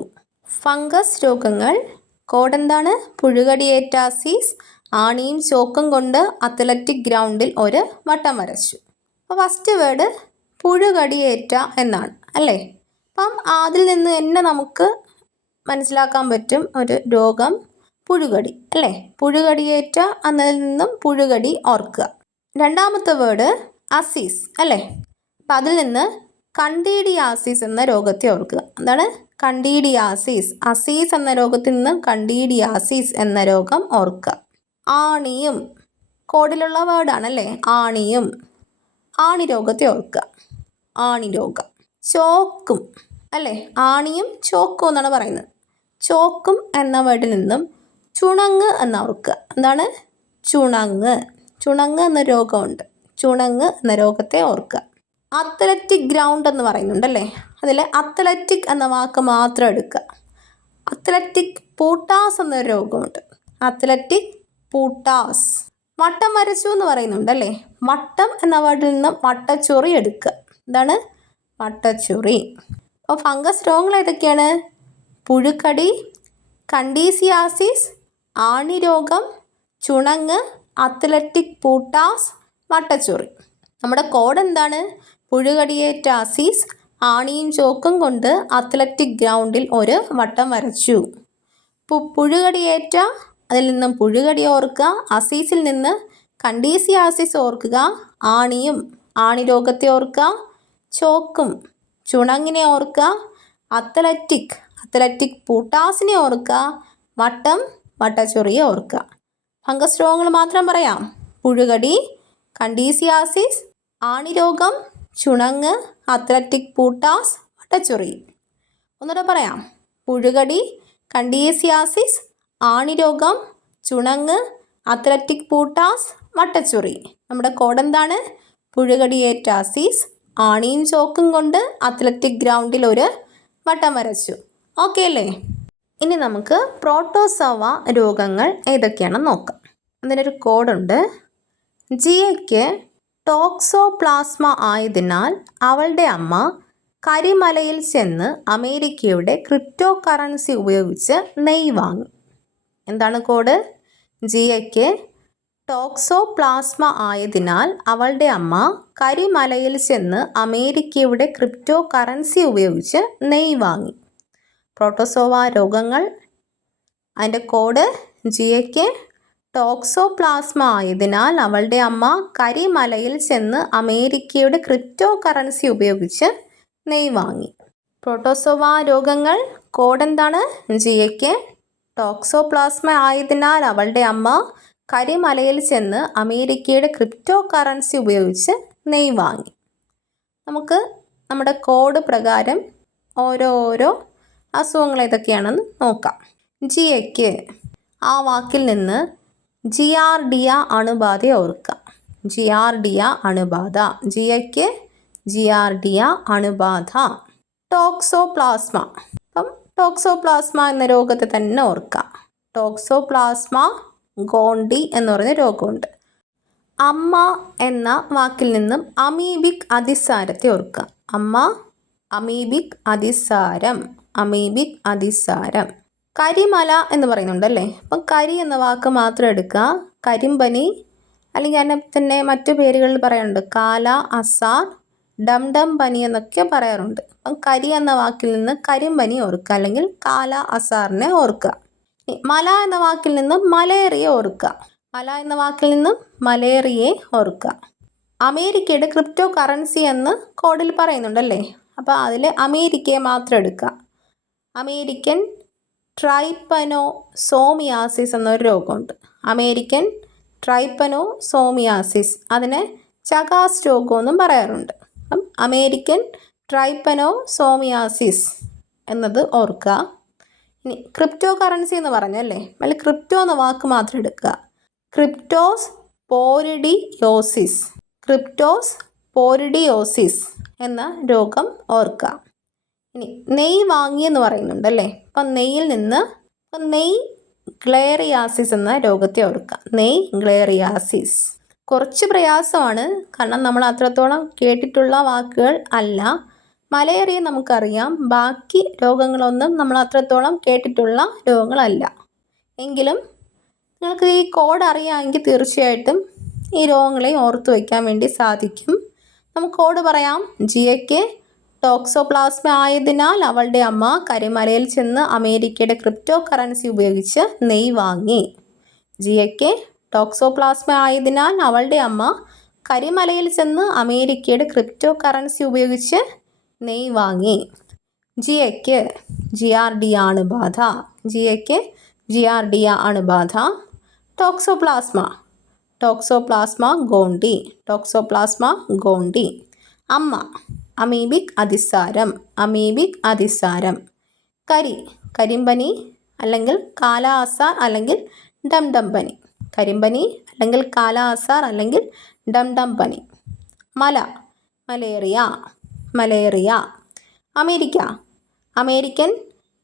ഫംഗസ് രോഗങ്ങൾ കോഡ് എന്താണ്? പുഴുകടിയേറ്റ അസീസ് ആണിയും ചോക്കും കൊണ്ട് അത്ലറ്റിക് ഗ്രൗണ്ടിൽ ഒരു വട്ടം വരച്ചു. അപ്പോൾ ഫസ്റ്റ് വേർഡ് പുഴുകടിയേറ്റ എന്നാണ് അല്ലേ? അപ്പം അതിൽ നിന്ന് തന്നെ നമുക്ക് മനസ്സിലാക്കാൻ പറ്റും ഒരു രോഗം പുഴുകടി അല്ലേ? പുഴുകടിയേറ്റ എന്നതിൽ നിന്നും പുഴുകടി ഓർക്കുക. രണ്ടാമത്തെ വേർഡ് അസീസ് അല്ലേ? അപ്പം അതിൽ നിന്ന് കണ്ടീഡിയാസിസ് എന്ന രോഗത്തെ ഓർക്കുക. എന്താണ്? കണ്ടീഡിയാസിസ്. അസീസ് എന്ന രോഗത്തിൽ നിന്ന് കണ്ടീഡിയാസിസ് എന്ന രോഗം ഓർക്കുക. ആണിയും കോഡിലുള്ള വേർഡാണല്ലേ? ആണിയും, ആണി രോഗത്തെ ഓർക്കുക. ആണി രോഗം. ചോക്കും, അല്ലേ? ആണിയും ചോക്കും എന്നാണ് പറയുന്നത്. ചോക്കും എന്ന വേർഡിൽ നിന്നും ചുണങ്ങ് എന്ന് ഓർക്കുക. എന്താണ്? ചുണങ്ങ്. ചുണങ്ങ് എന്ന രോഗമുണ്ട്. ചുണങ്ങ് എന്ന രോഗത്തെ ഓർക്കുക. അത്ലറ്റിക് ഗ്രൗണ്ട് എന്ന് പറയുന്നുണ്ടല്ലേ? അതിൽ അത്ലറ്റിക് എന്ന വാക്ക് മാത്രം എടുക്കുക. അത്ലറ്റിക് പൂട്ടാസ് എന്നൊരു രോഗമുണ്ട്. അത്ലറ്റിക് പൂട്ടാസ്. വട്ടം വരച്ചു എന്ന് പറയുന്നുണ്ടല്ലേ? വട്ടം എന്ന വേർഡിൽ നിന്നും വട്ടച്ചൊറി എടുക്കുക. എന്താണ്? വട്ടച്ചൊറി. അപ്പോൾ ഫംഗസ് രോഗങ്ങൾ ഏതൊക്കെയാണ്? പുഴുക്കടി, കണ്ടീസിയാസിസ്, ആണിരോഗം, ചുണങ്ങ്, അത്ലറ്റിക് പൂട്ടാസ്, വട്ടച്ചൊറി. നമ്മുടെ കോഡ് എന്താണ്? പുഴുകടിയേറ്റ അസീസ് ആണിയും ചോക്കും കൊണ്ട് അത്ലറ്റിക് ഗ്രൗണ്ടിൽ ഒരു വട്ടം വരച്ചു. പുഴുകടിയേറ്റ, അതിൽ നിന്നും പുഴുകടി ഓർക്കുക. അസീസിൽ നിന്ന് കണ്ടീസിയാസിസ് ഓർക്കുക. ആണിയും ആണിരോഗത്തെ ഓർക്കുക. ചോക്കും ചുണങ്ങിനെ ഓർക്കുക. അത്ലറ്റിക് പൂട്ടാസിനെ ഓർക്കുക. വട്ടം വട്ടച്ചൊറിയെ ഓർക്കുക. ഫംഗസ് രോഗങ്ങൾ മാത്രം പറയാം. പുഴുകടി, കണ്ടീസിയാസിസ്, ആണിരോഗം, ചുണങ്ങ്, അത്ലറ്റിക് പൂട്ടാസ്, വട്ടച്ചൊറി. ഒന്നുകൂടെ പറയാം. പുഴുകടി, കണ്ടീസിയാസിസ്, ആണിരോഗം, ചുണങ്ങ്, അത്ലറ്റിക് പൂട്ടാസ്, വട്ടച്ചൊറി. നമ്മുടെ കോഡ് എന്താണ്? പുഴുകടിയേറ്റ അസീസ് ആണിയും ചോക്കും കൊണ്ട് അത്ലറ്റിക് ഗ്രൗണ്ടിൽ ഒരു വട്ടം വരച്ചു. ഓക്കെ അല്ലേ? ഇനി നമുക്ക് പ്രോട്ടോസോവ രോഗങ്ങൾ ഏതൊക്കെയാണെന്ന് നോക്കാം. അതിനൊരു കോഡുണ്ട്. ജിയയ്ക്ക് ടോക്സോപ്ലാസ്മ ആയതിനാൽ അവളുടെ അമ്മ കരിമലയിൽ ചെന്ന് അമേരിക്കയുടെ ക്രിപ്റ്റോ കറൻസി ഉപയോഗിച്ച് നെയ്യ് വാങ്ങി. എന്താണ് കോഡ്? ജിയയ്ക്ക് ടോക്സോപ്ലാസ്മ ആയതിനാൽ അവളുടെ അമ്മ കരിമലയിൽ ചെന്ന് അമേരിക്കയുടെ ക്രിപ്റ്റോ കറൻസി ഉപയോഗിച്ച് നെയ്യ് വാങ്ങി. പ്രോട്ടോസോവ രോഗങ്ങൾ, അതിൻ്റെ കോഡ് ജിയയ്ക്ക് ടോക്സോപ്ലാസ്മ ആയതിനാൽ അവളുടെ അമ്മ കരിമലയിൽ ചെന്ന് അമേരിക്കയുടെ ക്രിപ്റ്റോ കറൻസി ഉപയോഗിച്ച് നെയ്യ് വാങ്ങി. പ്രോട്ടോസോവ രോഗങ്ങൾ കോഡ് എന്താണ്? ജിയയ്ക്ക് ടോക്സോപ്ലാസ്മ ആയതിനാൽ അവളുടെ അമ്മ കരിമലയിൽ ചെന്ന് അമേരിക്കയുടെ ക്രിപ്റ്റോ കറൻസി ഉപയോഗിച്ച് നെയ്യ് വാങ്ങി. നമുക്ക് നമ്മുടെ കോഡ് പ്രകാരം ഓരോരോ അസുഖങ്ങൾ ഏതൊക്കെയാണെന്ന് നോക്കാം. ജിയയ്ക്ക് ആ വാക്കിൽ നിന്ന് ജിയാർഡിയ അണുബാധ ഓർക്കുക. ജിയാർഡിയ അണുബാധ. ജിയയ്ക്ക് ജിയാർഡിയ അണുബാധ. ടോക്സോപ്ലാസ്മ. അപ്പം ടോക്സോപ്ലാസ്മ എന്ന രോഗത്തെ തന്നെ ഓർക്കുക. ടോക്സോപ്ലാസ്മ ഗോണ്ടി എന്ന് പറയുന്ന രോഗമുണ്ട്. അമ്മ എന്ന വാക്കിൽ നിന്നും അമീബിക് അതിസാരത്തെ ഓർക്കുക. അമ്മ, അമീബിക് അതിസാരം. അമീബിക് അതിസാരം. കരിമല എന്ന് പറയുന്നുണ്ടല്ലേ? അപ്പം കരി എന്ന വാക്ക് മാത്രം എടുക്കുക. കരിമ്പനി, അല്ലെങ്കിൽ അതിനെ തന്നെ മറ്റു പേരുകളിൽ പറയാറുണ്ട്. കാല അസാർ, ഡംഡം പനി എന്നൊക്കെ പറയാറുണ്ട്. അപ്പം കരി എന്ന വാക്കിൽ നിന്ന് കരിമ്പനി ഓർക്കുക, അല്ലെങ്കിൽ കാല അസാറിനെ ഓർക്കുക. മല എന്ന വാക്കിൽ നിന്ന് മലേറിയ ഓർക്കുക. മല എന്ന വാക്കിൽ നിന്നും മലേറിയയെ ഓർക്കുക. അമേരിക്കയുടെ ക്രിപ്റ്റോ കറൻസി എന്ന് കോഡിൽ പറയുന്നുണ്ടല്ലേ? അപ്പോൾ അതിൽ അമേരിക്കയെ മാത്രം എടുക്കുക. അമേരിക്കൻ ട്രൈപ്പനോസോമിയാസിസ് എന്നൊരു രോഗമുണ്ട്. അമേരിക്കൻ ട്രൈപ്പനോസോമിയാസിസ്, അതിനെ ചകാസ് രോഗമെന്നും പറയാറുണ്ട്. അപ്പം അമേരിക്കൻ ട്രൈപ്പനോസോമിയാസിസ് എന്നത് ഓർക്കുക. ഇനി ക്രിപ്റ്റോ കറൻസി എന്ന് പറഞ്ഞല്ലേ? അതിൽ ക്രിപ്റ്റോ എന്ന വാക്ക് മാത്രം എടുക്കുക. ക്രിപ്റ്റോസ് പോരിഡിയോസിസ്. ക്രിപ്റ്റോസ് പോരിഡിയോസിസ് എന്ന രോഗം ഓർക്കുക. ഇനി നെയ്യ് വാങ്ങിയെന്ന് പറയുന്നുണ്ടല്ലേ? അപ്പം നെയ്യിൽ നിന്ന് നെയ് ഗ്ലേറിയാസിസ് എന്ന രോഗത്തെ ഓർക്കുക. നെയ് ഗ്ലേറിയാസിസ്. കുറച്ച് പ്രയാസമാണ്, കാരണം നമ്മൾ അത്രത്തോളം കേട്ടിട്ടുള്ള വാക്കുകൾ അല്ല. മലേറിയ നമുക്കറിയാം, ബാക്കി രോഗങ്ങളൊന്നും നമ്മൾ അത്രത്തോളം കേട്ടിട്ടുള്ള രോഗങ്ങളല്ല. എങ്കിലും നിങ്ങൾക്ക് ഈ കോഡ് അറിയാമെങ്കിൽ തീർച്ചയായിട്ടും ഈ രോഗങ്ങളെ ഓർത്തു വയ്ക്കാൻ വേണ്ടി സാധിക്കും. നമുക്ക് കോഡ് പറയാം. ജിയയ്ക്ക് ടോക്സോപ്ലാസ്മ ആയതിനാൽ അവളുടെ അമ്മ കരിമലയിൽ ചെന്ന് അമേരിക്കയുടെ ക്രിപ്റ്റോ കറൻസി ഉപയോഗിച്ച് നെയ്യ് വാങ്ങി. ജിയയ്ക്ക് ടോക്സോപ്ലാസ്മ ആയതിനാൽ അവളുടെ അമ്മ കരിമലയിൽ ചെന്ന് അമേരിക്കയുടെ ക്രിപ്റ്റോ കറൻസി ഉപയോഗിച്ച് നെയ്യ് വാങ്ങി. ജിയയ്ക്ക് ജിയാർഡിയ അണുബാധ. ജിയയ്ക്ക് ജിയാർഡിയ അണുബാധ. Toxoplasma gondii. Toxoplasma gondii. അമ്മ, അമീബിക് അതിസാരം, അമീബിക് അതിസാരം. കരിമ്പനി അല്ലെങ്കിൽ കാല ആസാർ അല്ലെങ്കിൽ ഡംഡം പനി, കരിമ്പനി അല്ലെങ്കിൽ കാല ആസാർ അല്ലെങ്കിൽ ഡംഡം പനി. മലേറിയ. അമേരിക്കൻ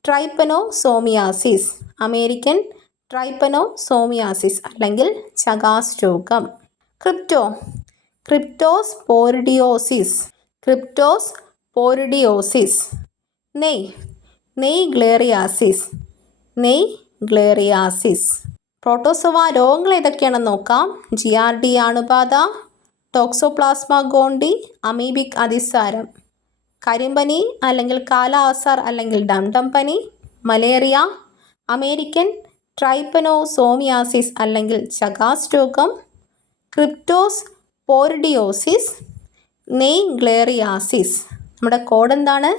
ട്രൈപ്പനോസോമിയാസിസ്, അമേരിക്കൻ ട്രൈപ്പനോസോമിയാസിസ് അല്ലെങ്കിൽ ചകാസ് ക്രിപ്റ്റോസ്പോറിഡിയോസിസ്, ക്രിപ്റ്റോസ്പോറിഡിയോസിസ്. നെയ്ഗ്ലേറിയാസിസ്. പ്രോട്ടോസോവ രോഗങ്ങൾ ഏതൊക്കെയാണെന്ന് നോക്കാം. ജിയാർഡിയ അണുബാധ, ടോക്സോപ്ലാസ്മ ഗോണ്ടി, അമീബിക് അതിസാരം. കരിമ്പനി അല്ലെങ്കിൽ കാല ആസാർ അല്ലെങ്കിൽ ഡംഡം പനി, മലേറിയ, അമേരിക്കൻ ട്രൈപ്പനോസോമിയാസിസ് അല്ലെങ്കിൽ ചകാസ് രോഗം, ക്രിപ്റ്റോസ്പോറിഡിയോസിസ്, നെയ്ഗ്ലേറിയാസിസ്. നമ്മുടെ കോഡ് എന്താണ്?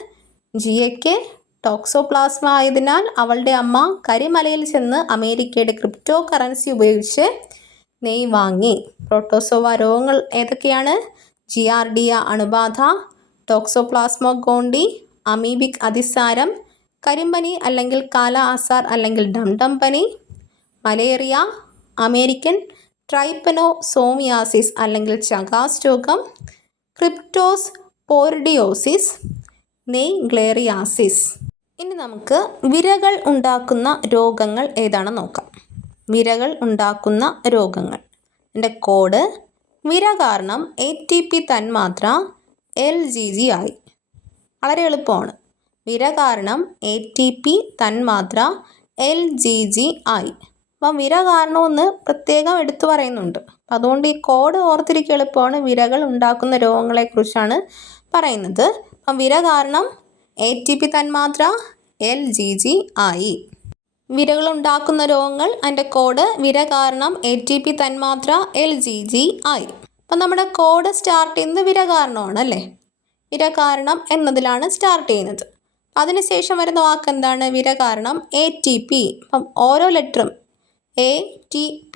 ജിയയ്ക്ക് ടോക്സോപ്ലാസ്മ ആയതിനാൽ അവളുടെ അമ്മ കരിമലയിൽ ചെന്ന് അമേരിക്കയുടെ ക്രിപ്റ്റോ കറൻസി ഉപയോഗിച്ച് നെയ്യ് വാങ്ങി. പ്രോട്ടോസോവ രോഗങ്ങൾ ഏതൊക്കെയാണ്? ജിയാർഡിയ അണുബാധ, ടോക്സോപ്ലാസ്മ ഗോണ്ടി, അമീബിക് അതിസാരം, കരിമ്പനി അല്ലെങ്കിൽ കാല ആസാർ അല്ലെങ്കിൽ ഡംഡം പനി, മലേറിയ, അമേരിക്കൻ ട്രൈപ്പനോസോമിയാസിസ് അല്ലെങ്കിൽ ചകാസ് രോഗം, ക്രിപ്റ്റോസ്പോറിഡിയോസിസ്, നെയ്ഗ്ലേറിയാസിസ്. ഇനി നമുക്ക് വിരകൾ ഉണ്ടാക്കുന്ന രോഗങ്ങൾ ഏതാണെന്ന് നോക്കാം. വിരകൾ ഉണ്ടാക്കുന്ന രോഗങ്ങൾ. ഇതിൻ്റെ കോഡ് വിര കാരണം ATP തന്മാത്ര LGG ആയി. വളരെ എളുപ്പമാണ്. വിര കാരണം ATP തന്മാത്ര LGG ആയി. അപ്പം വിര കാരണമെന്ന് പ്രത്യേകം എടുത്തു പറയുന്നുണ്ട്. അതുകൊണ്ട് ഈ കോഡ് ഓർത്തിരിക്കുക എളുപ്പമാണ്. വിരകൾ ഉണ്ടാക്കുന്ന രോഗങ്ങളെക്കുറിച്ചാണ് പറയുന്നത്. അപ്പം വിര കാരണം ATP തന്മാത്ര LGG ആയി. വിരകൾ ഉണ്ടാക്കുന്ന രോഗങ്ങൾ, അതിൻ്റെ കോഡ് വിര കാരണം ATP തന്മാത്ര LGG ആയി. അപ്പം നമ്മുടെ കോഡ് സ്റ്റാർട്ട് ചെയ്യുന്നത് വിര കാരണമാണ് അല്ലേ? വിര കാരണം എന്നതിലാണ് സ്റ്റാർട്ട് ചെയ്യുന്നത്. അതിനുശേഷം വരുന്ന വാക്ക് എന്താണ്? വിര കാരണം ATP. അപ്പം ഓരോ ലെറ്ററും ATP,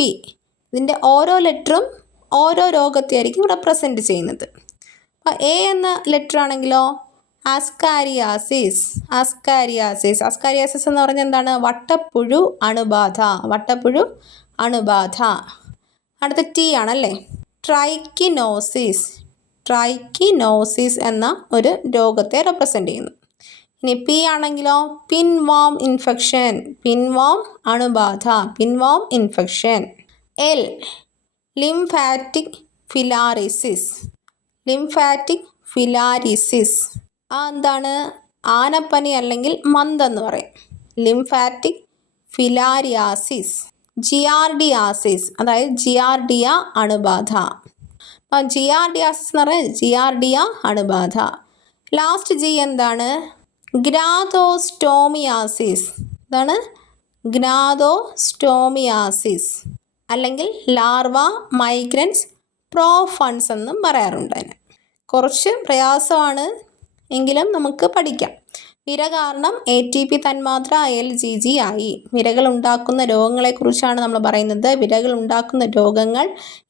ഇതിൻ്റെ ഓരോ ലെറ്ററും ഓരോ രോഗത്തെയായിരിക്കും റെപ്രസെൻറ്റ് ചെയ്യുന്നത്. അപ്പം A എന്ന ലെറ്റർ ആണെങ്കിലോ ആസ്കാരിയാസിസ്. ആസ്കാരിയാസിസ് എന്ന് പറഞ്ഞാൽ എന്താണ്? വട്ടപ്പുഴു അണുബാധ. അടുത്ത T ആണല്ലേ, ട്രൈക്കിനോസിസ് എന്ന ഒരു രോഗത്തെ റെപ്രസെൻ്റ് ചെയ്യുന്നു. ഇനി P ആണെങ്കിലോ പിൻവാം അണുബാധ. L lymphatic filariasis. എന്താണ്? ആനപ്പനി അല്ലെങ്കിൽ മന്തെന്ന് പറയും. Lymphatic filariasis. ജിയാർഡിയാസിസ്, അതായത് ജിയാർഡിയ അണുബാധ. അപ്പം ജിയാർഡിയാസിസ് എന്ന് പറഞ്ഞാൽ ജിയാർഡിയ അണുബാധ. ലാസ്റ്റ് G എന്താണ്? ഗ്നാഥോസ്റ്റോമിയാസിസ്. ഇതാണ് ഗ്നാഥോസ്റ്റോമിയാസിസ് അല്ലെങ്കിൽ ലാർവ മൈഗ്രൻസ് പ്രോഫൺസ് എന്നും പറയാറുണ്ട്. അതിന് കുറച്ച് പ്രയാസമാണ്, എങ്കിലും നമുക്ക് പഠിക്കാം. വിര കാരണം ATP തന്മാത്ര LGG ആയി. വിരകൾ ഉണ്ടാക്കുന്ന രോഗങ്ങളെക്കുറിച്ചാണ് നമ്മൾ പറയുന്നത്. വിരകൾ ഉണ്ടാക്കുന്ന രോഗങ്ങൾ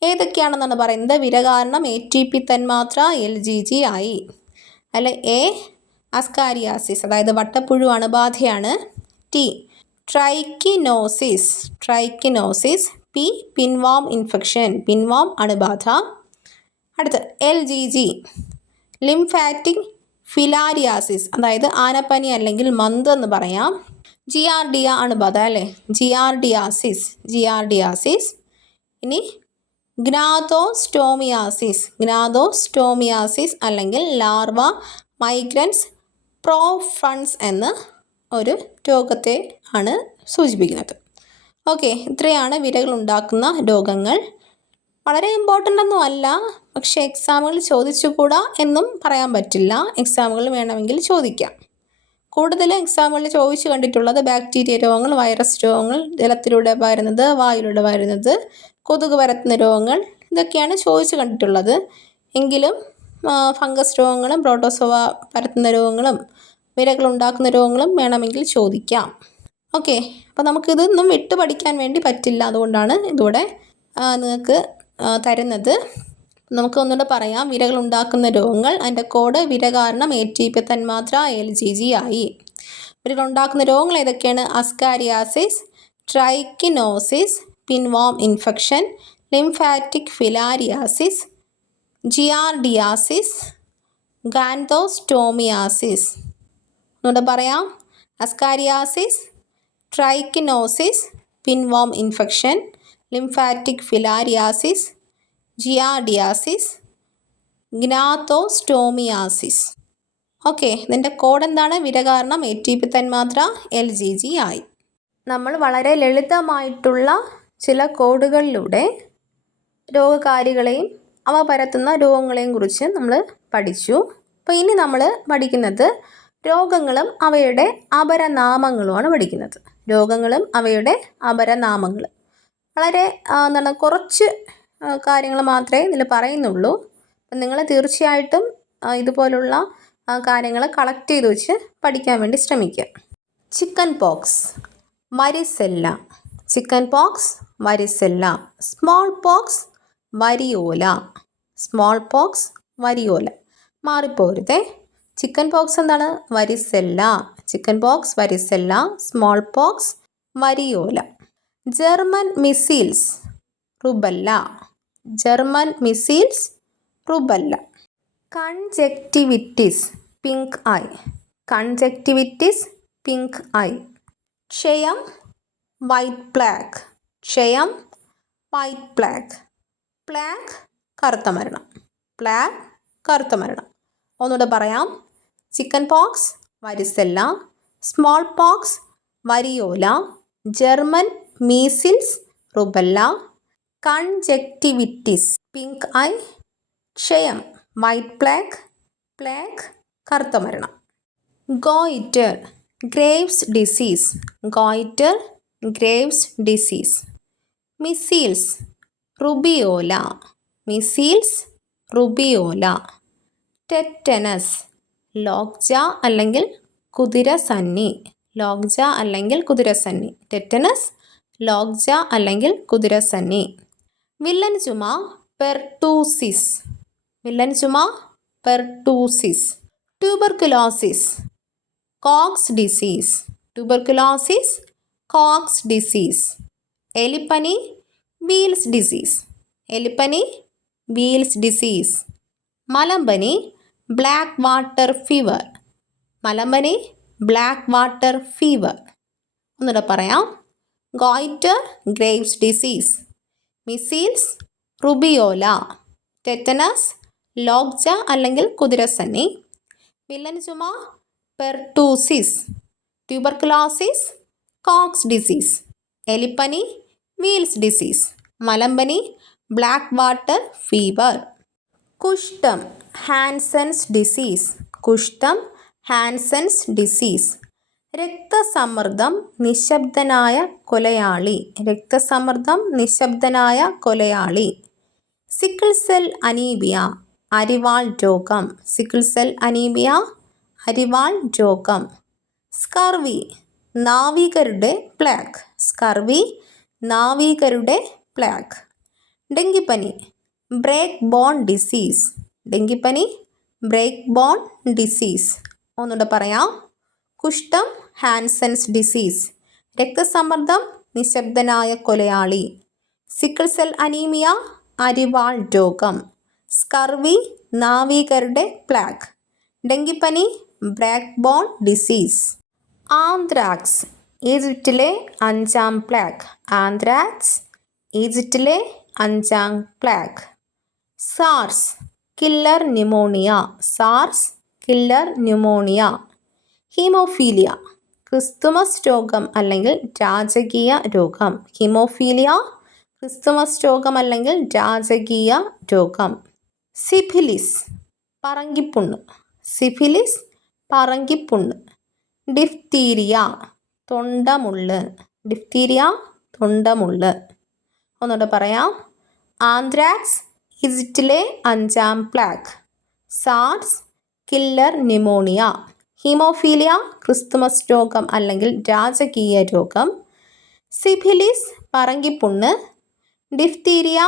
ഏതൊക്കെയാണെന്നാണ് പറയുന്നത്. വിര കാരണം ATP തന്മാത്ര LGG ആയി. അല്ല A ആസ്കാരിയാസിസ്, അതായത് വട്ടപ്പുഴു അണുബാധയാണ്. T trichinosis. P പിൻവാം അണുബാധ. അടുത്ത് LGG ലിംഫാറ്റിക് ഫിലാരിയാസിസ്, അതായത് ആനപ്പനി അല്ലെങ്കിൽ മന്ത് എന്ന് പറയാം. ജിയാർഡിയ അണുബാധ അല്ലേ, ജിയാർഡിയാസിസ്. ഇനി ഗ്നാഥോസ്റ്റോമിയാസിസ് അല്ലെങ്കിൽ ലാർവ മൈഗ്രൻസ് പ്രോഫൺസ് എന്ന ഒരു രോഗത്തെ ആണ് സൂചിപ്പിക്കുന്നത്. ഓക്കെ, ഇത്രയാണ് വിരകൾ ഉണ്ടാക്കുന്ന രോഗങ്ങൾ. വളരെ ഇമ്പോർട്ടൻ്റ് ഒന്നും അല്ല, പക്ഷേ എക്സാമുകളിൽ ചോദിച്ചുകൂടാ എന്നും പറയാൻ പറ്റില്ല. എക്സാമുകളിൽ വേണമെങ്കിൽ ചോദിക്കാം. കൂടുതൽ എക്സാമുകളിൽ ചോദിച്ചു കണ്ടിട്ടുള്ളത് ബാക്ടീരിയ രോഗങ്ങൾ, വൈറസ് രോഗങ്ങൾ, ജലത്തിലൂടെ പകരുന്നത്, വായുവിലൂടെ പകരുന്നത്, കൊതുക് പരത്തുന്ന രോഗങ്ങൾ, ഇതൊക്കെയാണ് ചോദിച്ചു കണ്ടിട്ടുള്ളത്. എങ്കിലും ഫംഗസ് രോഗങ്ങളും പ്രോട്ടോസോവ പരത്തുന്ന രോഗങ്ങളും വിരകൾ ഉണ്ടാക്കുന്ന രോഗങ്ങളും വേണമെങ്കിൽ ചോദിക്കാം. ഓക്കെ, അപ്പോൾ നമുക്കിതൊന്നും വിട്ടു പഠിക്കാൻ വേണ്ടി പറ്റില്ല. അതുകൊണ്ടാണ് ഇതിവിടെ നിങ്ങൾക്ക് തരുന്നത്. നമുക്ക് ഒന്നുകൂടെ പറയാം. വിരകൾ ഉണ്ടാക്കുന്ന രോഗങ്ങൾ, അതിൻ്റെ കോഡ് വിര കാരണം ATP തന്മാത്ര LGG ആയി. വിരകൾ ഉണ്ടാക്കുന്ന രോഗങ്ങൾ ഏതൊക്കെയാണ്? Ascariasis, trichinosis, pinworm infection, lymphatic filariasis, giardiasis, gnathostomiasis. ഒന്നുകൂടെ പറയാം. Ascariasis, trichinosis, pinworm infection, lymphatic filariasis, giardiasis, gnathostomiasis. Okay, ഇതിൻ്റെ കോഡ് എന്താണ്? വിര കാരണം ATP തന്മാത്ര LGG ആയി. നമ്മൾ വളരെ ലളിതമായിട്ടുള്ള ചില കോഡുകളിലൂടെ രോഗകാരികളെയും അവ പരത്തുന്ന രോഗങ്ങളെയും കുറിച്ച് നമ്മൾ പഠിച്ചു. അപ്പോൾ ഇനി നമ്മൾ പഠിക്കുന്നത് രോഗങ്ങളും അവയുടെ അപരനാമങ്ങളുമാണ് പഠിക്കുന്നത്. രോഗങ്ങളും അവയുടെ അപരനാമങ്ങൾ. വളരെ കുറച്ച് കാര്യങ്ങൾ മാത്രമേ ഇതിൽ പറയുന്നുള്ളൂ. അപ്പം നിങ്ങൾ തീർച്ചയായിട്ടും ഇതുപോലുള്ള കാര്യങ്ങൾ കളക്ട് ചെയ്ത് വെച്ച് പഠിക്കാൻ വേണ്ടി ശ്രമിക്കുക. Chicken pox, varicella. Chicken pox, varicella. Small pox, variola. Small pox, variola. മാറിപ്പോരുതേ. ചിക്കൻ പോക്സ് എന്താണ്? Varicella. Chicken pox, varicella. Small pox, variola. German measles, rubella. German measles, rubella. Conjunctivitis, pink eye. Conjunctivitis, pink eye. ക്ഷയം, white plague. ക്ഷയം, white plague. Plague, കറുത്ത മരണം. Plague, കറുത്ത മരണം. ഒന്നുകൂടെ പറയാം. Chicken pox, varicella. Small pox, variola. German measles, rubella. Conjunctivitis, pink eye. ക്ഷയം, white plague. Plague, കറുത്ത മരണം. Goitre, Graves disease. Goitre, Graves disease. Measles, rubeola. Measles, rubeola. Tetanus, lockjaw അല്ലെങ്കിൽ കുതിരസന്നി. ലോക്ജ അല്ലെങ്കിൽ കുതിരസന്നി. ടെറ്റനസ്, ലോക്ജ അല്ലെങ്കിൽ കുതിരസന്നി. വില്ലൻ ചുമ, പെർട്ടൂസിസ്. വില്ലൻ ചുമ, pertussis. Tuberculosis, Koch's disease. Tuberculosis, Koch's disease. എലിപ്പനി, വീൽസ് ഡിസീസ്. എലിപ്പനി, വീൽസ് ഡിസീസ്. മലമ്പനി, ബ്ലാക്ക് വാട്ടർ ഫീവർ. മലമ്പനി, ബ്ലാക്ക് വാട്ടർ ഫീവർ. ഒന്നുകൂടെ പറയാം. Goitre, Graves disease. Measles, rubeola. Tetanus, lockjaw അല്ലെങ്കിൽ കുതിരസന്നി. വില്ലൻ ചുമ, പെർട്ടൂസിസ്. Tuberculosis, Koch's disease. എലിപ്പനി, വീൽസ് ഡിസീസ്. മലമ്പനി, ബ്ലാക്ക് വാട്ടർ ഫീവർ. കുഷ്ഠം, ഹാൻസൻസ് ഡിസീസ്. കുഷ്ഠം, ഹാൻസൻസ് ഡിസീസ്. രക്തസമ്മർദ്ദം, നിശബ്ദനായ കൊലയാളി. രക്തസമ്മർദ്ദം, നിശബ്ദനായ കൊലയാളി. സിക്കിൾ സെൽ അനീമിയ, അരിവാൾ രോഗം. സിക്കിൾ സെൽ അനീമിയ, അരിവാൾ രോഗം. സ്കർവി, നാവികരുടെ പ്ലാഗ്. സ്കർവി, നാവികരുടെ പ്ലാഗ്. ഡെങ്കിപ്പനി, ബ്രേക്ക് ബോൺ ഡിസീസ്. ഡെങ്കിപ്പനി, ബ്രേക്ക് ബോൺ ഡിസീസ്. ഒന്നുകൂടെ പറയാം. കുഷ്ഠം, ഹാൻസൻസ് ഡിസീസ്. രക്തസമ്മർദ്ദം, നിശബ്ദനായ കൊലയാളി. സിക്കിൾ സെൽ അനീമിയ, അരിവാൾ രോഗം. സ്കർവി, നാവികരുടെ പ്ലാഗ്. ഡെങ്കിപ്പനി, ബ്രേക്ക് ബോൺ ഡിസീസ്. ആന്ത്രാക്സ്, ഈജിപ്തിലെ 5ാം പ്ലാഗ്. ആന്ത്രാക്സ്, ഈജിപ്തിലെ 5ാം plague. SARS, killer pneumonia. SARS, killer pneumonia. Haemophilia, Christmas രോഗം അല്ലെങ്കിൽ രാജകീയ രോഗം. ഹീമോഫീലിയ, ക്രിസ്തുമസ് രോഗം അല്ലെങ്കിൽ രാജകീയ രോഗം. സിഫിലിസ്, പറങ്കിപ്പുണ്ണ്. സിഫിലിസ്, പറങ്കിപ്പുണ്ണ്. ഡിഫ്തീരിയ, തൊണ്ടമുള്ള്. ഡിഫ്തീരിയ, തൊണ്ടമുള്ള്. ഒന്നുകൂടെ പറയാം. ആന്ത്രാക്സ്, ഈജിപ്തിലെ 5ാം plague. SARS, killer pneumonia. Haemophilia, Christmas രോഗം അല്ലെങ്കിൽ രാജകീയ രോഗം. സിഫിലിസ്, പറങ്കിപ്പുണ്ണ്. ഡിഫ്തീരിയ,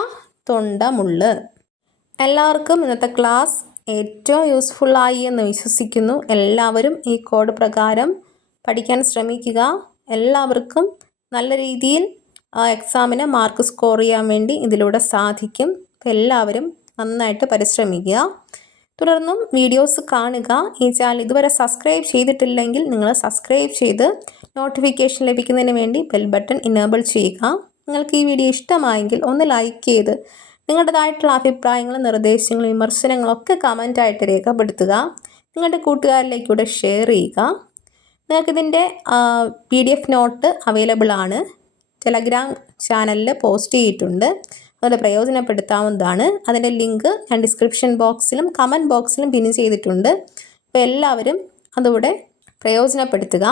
തൊണ്ടമുള്ള്. എല്ലാവർക്കും ഇന്നത്തെ ക്ലാസ് ഏറ്റവും യൂസ്ഫുള്ളായി എന്ന് വിശ്വസിക്കുന്നു. എല്ലാവരും ഈ കോഡ് പ്രകാരം പഠിക്കാൻ ശ്രമിക്കുക. എല്ലാവർക്കും നല്ല രീതിയിൽ എക്സാമിന് മാർക്ക് സ്കോർ ചെയ്യാൻ വേണ്ടി ഇതിലൂടെ സാധിക്കും. എല്ലാവരും നന്നായിട്ട് പരിശ്രമിക്കുക. തുടർന്നും വീഡിയോസ് കാണുക. ഈ ചാനൽ ഇതുവരെ സബ്സ്ക്രൈബ് ചെയ്തിട്ടില്ലെങ്കിൽ നിങ്ങൾ സബ്സ്ക്രൈബ് ചെയ്ത് നോട്ടിഫിക്കേഷൻ ലഭിക്കുന്നതിന് വേണ്ടി ബെൽ ബട്ടൺ ഇനേബിൾ ചെയ്യുക. നിങ്ങൾക്ക് ഈ വീഡിയോ ഇഷ്ടമായെങ്കിൽ ഒന്ന് ലൈക്ക് ചെയ്ത് നിങ്ങളുടേതായിട്ടുള്ള അഭിപ്രായങ്ങളും നിർദ്ദേശങ്ങളും വിമർശനങ്ങളൊക്കെ കമൻറ്റായിട്ട് രേഖപ്പെടുത്തുക. നിങ്ങളുടെ കൂട്ടുകാരിലേക്കൂടെ ഷെയർ ചെയ്യുക. നിങ്ങൾക്കിതിൻ്റെ PDF നോട്ട് അവൈലബിൾ ആണ്. ടെലഗ്രാം ചാനലിൽ പോസ്റ്റ് ചെയ്തിട്ടുണ്ട്. അതുപോലെ പ്രയോജനപ്പെടുത്താവുന്നതാണ്. അതിൻ്റെ ലിങ്ക് ഞാൻ ഡിസ്ക്രിപ്ഷൻ ബോക്സിലും കമൻറ്റ് ബോക്സിലും പിൻ ചെയ്തിട്ടുണ്ട്. അപ്പോൾ എല്ലാവരും അതുകൂടെ പ്രയോജനപ്പെടുത്തുക.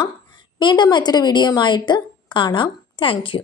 വീണ്ടും മറ്റൊരു വീഡിയോയുമായിട്ട് കാണാം. Thank you.